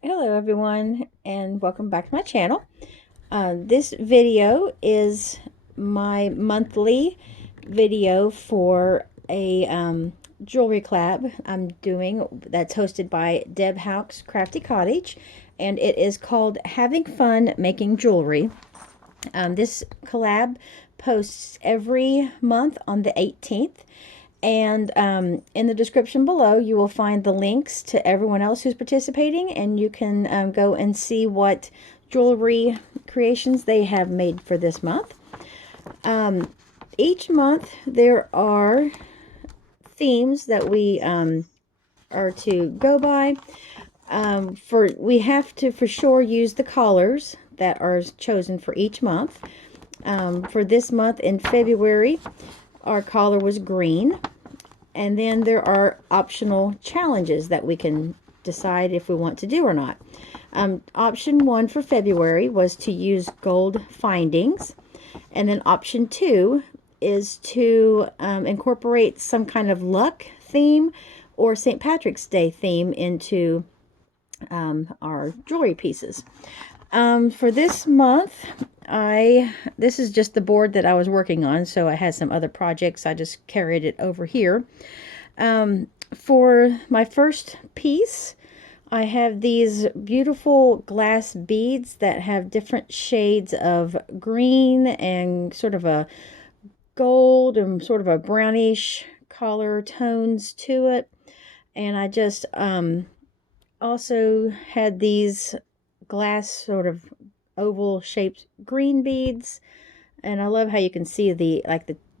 Hello everyone and welcome back to my channel. This video is my monthly video for a jewelry collab I'm doing that's hosted by Houck's Crafty Cottage, and it is called Having Fun Making Jewelry. This collab posts every month on the 18th. And in the description below, you will find the links to everyone else who's participating, and you can go and see what jewelry creations they have made for this month. Each month, there are themes that we are to go by. We have to for sure use the collars that are chosen for each month. For this month in February, our collar was green. And then there are optional challenges that we can decide if we want to do or not. Option 1 for February was to use gold findings. And then option 2 is to incorporate some kind of luck theme or St. Patrick's Day theme into our jewelry pieces. For this month, this is just the board that I was working on, so I had some other projects. I just carried it over here. For my first piece, I have these beautiful glass beads that have different shades of green and sort of a gold and sort of a brownish color tones to it. And I just also had these glass sort of oval shaped green beads, and I love how you can see the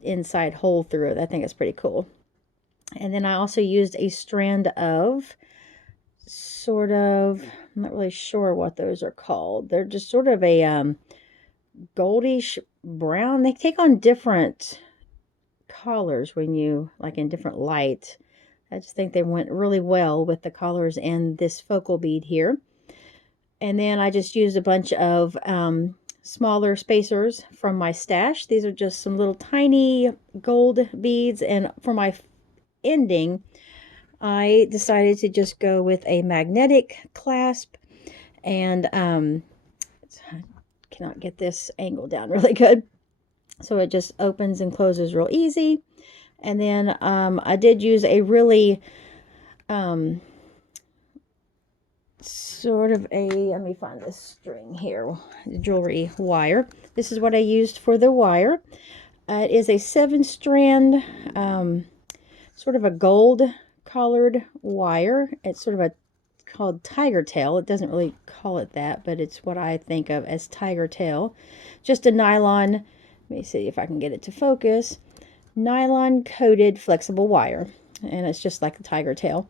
inside hole through it. I think it's pretty cool. And then I also used a strand of sort of, I'm not really sure what those are called. They're just sort of a goldish brown. They take on different colors when you in different light. I just think they went really well with the colors and this focal bead here. And then I just used a bunch of smaller spacers from my stash. These are just some little tiny gold beads. And for my ending, I decided to just go with a magnetic clasp. And I cannot get this angle down really good. So it just opens and closes real easy. And then I did use a really sort of let me find this string here, the jewelry wire. This is what I used for the wire. It is a 7-strand, sort of a gold colored wire. It's sort of called tiger tail. It doesn't really call it that, but it's what I think of as tiger tail. Just a nylon, let me see if I can get it to focus, nylon coated flexible wire. And it's just like the tiger tail.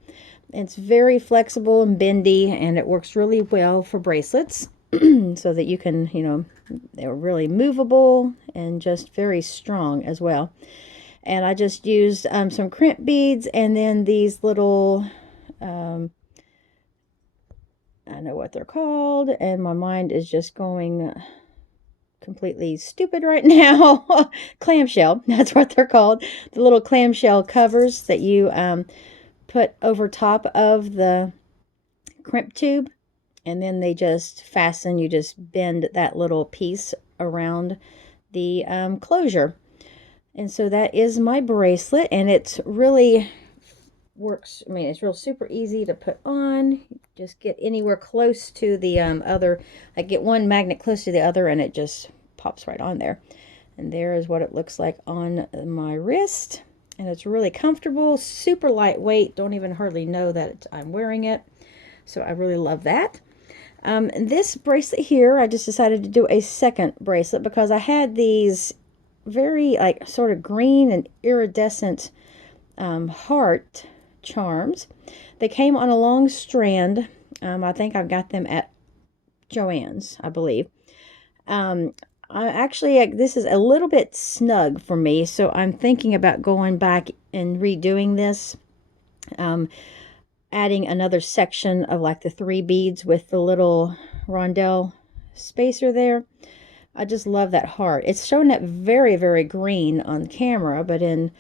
It's very flexible and bendy, and it works really well for bracelets so that you can, they're really movable and just very strong as well. And I just used some crimp beads and then these little, I know what they're called, and my mind is just going completely stupid right now. Clamshell, that's what they're called. The little clamshell covers that you put over top of the crimp tube, and then they just fasten. You just bend that little piece around the closure. And so that is my bracelet, and it really works. I mean, it's real super easy to put on. Just get anywhere close to the other. I get one magnet close to the other, and it just pops right on there. And there is what it looks like on my wrist. And it's really comfortable, super lightweight. Don't even hardly know that I'm wearing it. So I really love that. This bracelet here, I just decided to do a second bracelet because I had these very sort of green and iridescent heart charms. They came on a long strand. I think I've got them at Joann's, I believe. This is a little bit snug for me, so I'm thinking about going back and redoing this, adding another section of the 3 beads with the little rondelle spacer there. I just love that heart. It's showing up very, very green on camera, but in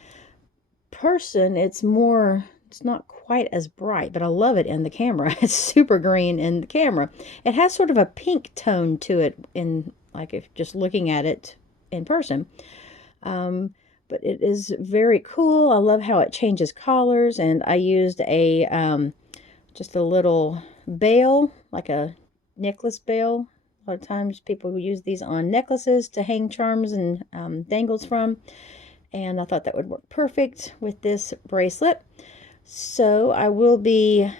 person it's not quite as bright, but I love it in the camera. It's super green in the camera. It has sort of a pink tone to it in, like, if just looking at it in person. But it is very cool. I love how it changes colors, and I used a just a little bail, like a necklace bail. A lot of times people use these on necklaces to hang charms and dangles from, and I thought that would work perfect with this bracelet. So I will be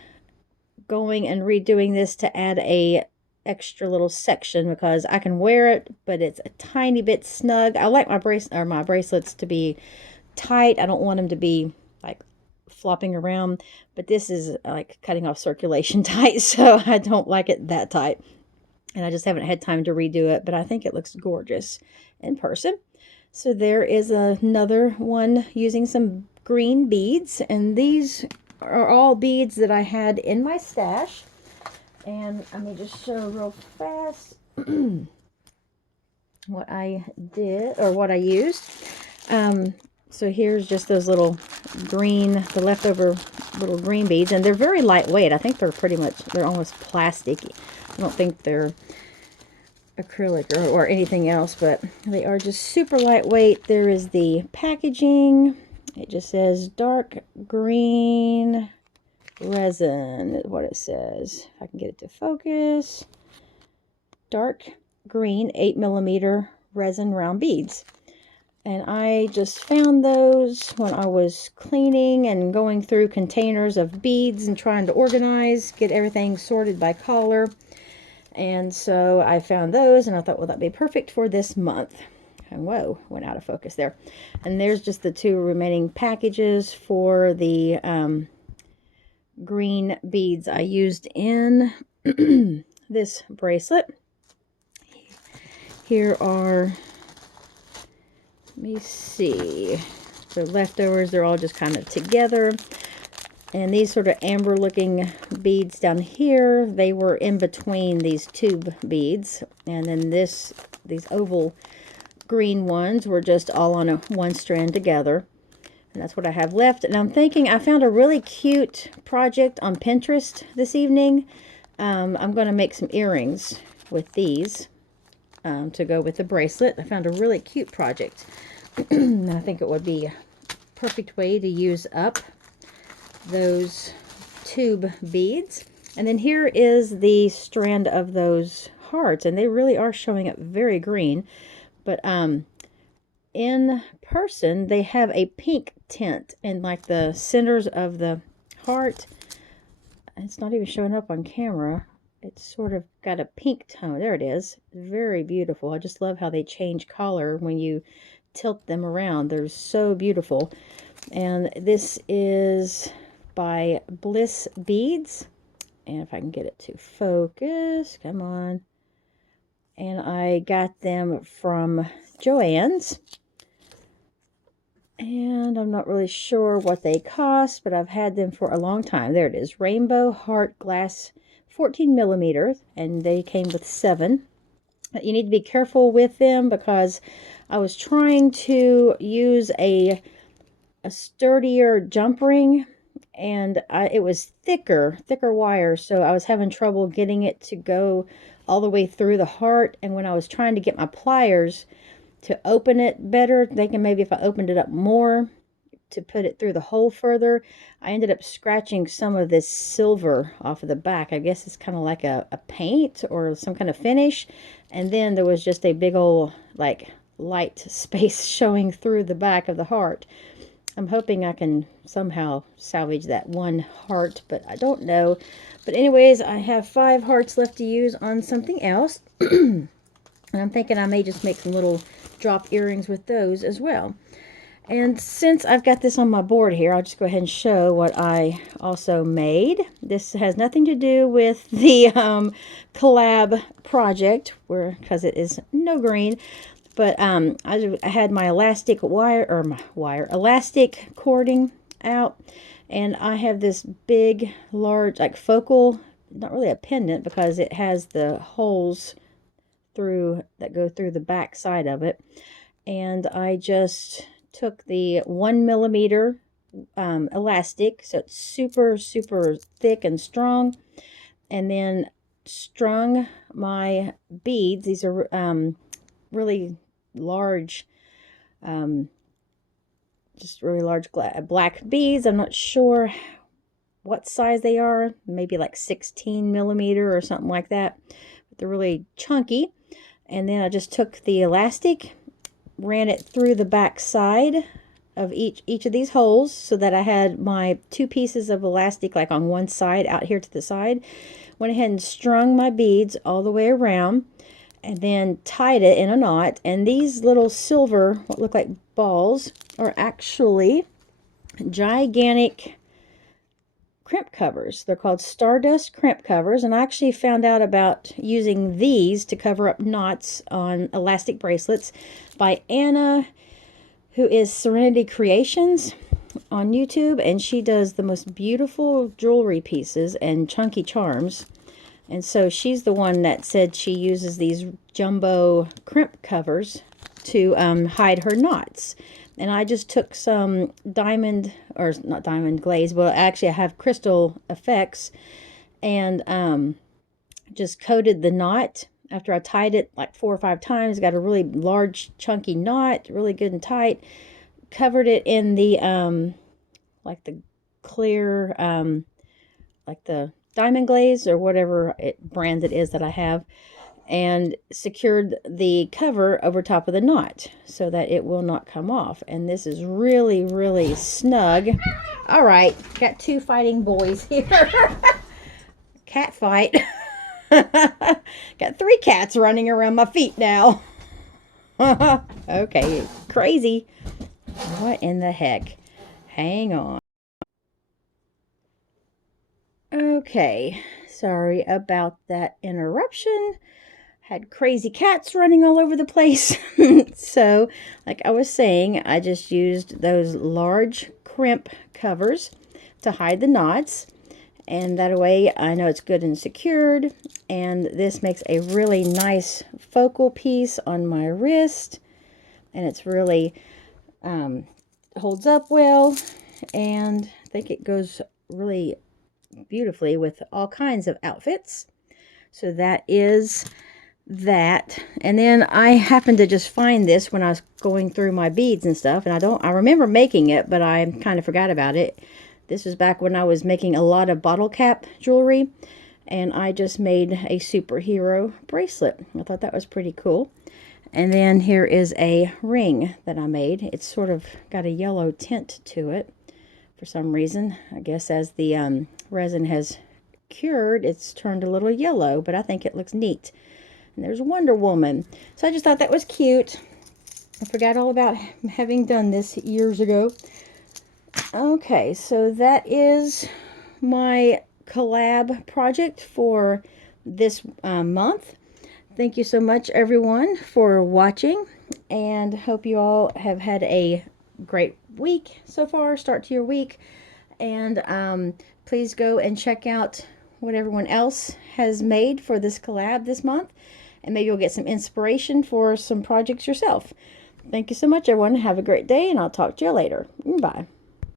going and redoing this to add a extra little section because I can wear it, but it's a tiny bit snug. I like my bracelets to be tight. I don't want them to be like flopping around, but this is like cutting off circulation tight, so I don't like it that tight. And I just haven't had time to redo it, but I think it looks gorgeous in person. So there is another one using some green beads, and these are all beads that I had in my stash. And let me just show real fast what I did, or what I used. So here's just those little green, the leftover little green beads, and they're very lightweight. I think they're almost plastic. I don't think they're acrylic or anything else, but they are just super lightweight. There is the packaging. It just says dark green resin is what it says. If I can get it to focus. Dark green 8mm resin round beads. And I just found those when I was cleaning and going through containers of beads and trying to organize, get everything sorted by color. And so I found those, and I thought, well, that'd be perfect for this month. And whoa, went out of focus there. And there's just the 2 remaining packages for the green beads I used in this bracelet. Here are, let me see, the leftovers. They're all just kind of together. And these sort of amber looking beads down here, they were in between these tube beads. And then these oval green ones were just all on one strand together. And that's what I have left. And I'm thinking, I found a really cute project on Pinterest this evening. I'm going to make some earrings with these to go with the bracelet. I found a really cute project. And I think it would be a perfect way to use up those tube beads. And then here is the strand of those hearts, and they really are showing up very green, but in person they have a pink tint in like the centers of the heart. It's not even showing up on camera. It's sort of got a pink tone. There it is. Very beautiful. I just love how they change color when you tilt them around. They're so beautiful. And this is by Bliss Beads, and if I can get it to focus, come on. And I got them from Joann's, and I'm not really sure what they cost, but I've had them for a long time. There it is, Rainbow Heart Glass 14mm, and they came with 7. You need to be careful with them because I was trying to use a sturdier jump ring, and it was thicker wire, so I was having trouble getting it to go all the way through the heart. And when I was trying to get my pliers to open it better, thinking maybe if I opened it up more to put it through the hole further, I ended up scratching some of this silver off of the back. I guess it's kind of like a paint or some kind of finish. And then there was just a big old like light space showing through the back of the heart. I'm hoping I can somehow salvage that one heart, but I don't know. But anyways, I have 5 hearts left to use on something else. And I'm thinking I may just make some little drop earrings with those as well. And since I've got this on my board here, I'll just go ahead and show what I also made. This has nothing to do with the collab project, because it is no green. But I had my elastic elastic cording out, and I have this big, large, like focal, not really a pendant because it has the holes that go through the back side of it. And I just took the 1mm elastic, so it's super, super thick and strong. And then strung my beads. These are really large, just really large black beads. I'm not sure what size they are, maybe like 16 millimeter or something like that. But they're really chunky. And then I just took the elastic, ran it through the back side of each of these holes, so that I had my 2 pieces of elastic like on one side out here to the side. Went ahead and strung my beads all the way around, and then tied it in a knot. And these little silver, what look like balls, are actually gigantic crimp covers. They're called Stardust crimp covers, and I actually found out about using these to cover up knots on elastic bracelets by Anna, who is Serenity Creations on YouTube, and she does the most beautiful jewelry pieces and chunky charms. And so she's the one that said she uses these jumbo crimp covers to hide her knots. And I just took some diamond, or not diamond glaze, but actually I have crystal effects, and just coated the knot after I tied it like 4 or 5 times. Got a really large chunky knot, really good and tight. Covered it in the like the clear, like the diamond glaze or whatever brand it is that I have, and secured the cover over top of the knot so that it will not come off. And this is really, really snug. All right, got 2 fighting boys here. Cat fight. Got 3 cats running around my feet now. Okay, crazy. What in the heck? Hang on. Okay, sorry about that interruption. Had crazy cats running all over the place. So, like I was saying, I just used those large crimp covers to hide the knots. And that way I know it's good and secured. And this makes a really nice focal piece on my wrist. And it's really holds up well. And I think it goes really beautifully with all kinds of outfits. So that is that. And then I happened to just find this when I was going through my beads and stuff, and I remember making it, but I kind of forgot about it. This was back when I was making a lot of bottle cap jewelry, and I just made a superhero bracelet. I thought that was pretty cool. And then here is a ring that I made. It's sort of got a yellow tint to it for some reason. I guess as the resin has cured, it's turned a little yellow, but I think it looks neat. And there's Wonder Woman. So I just thought that was cute. I forgot all about having done this years ago. Okay, so that is my collab project for this month. Thank you so much, everyone, for watching, and hope you all have had a great week so far, start to your week. And please go and check out what everyone else has made for this collab this month, and maybe you'll get some inspiration for some projects yourself. Thank you so much, everyone. Have a great day, and I'll talk to you later. Bye.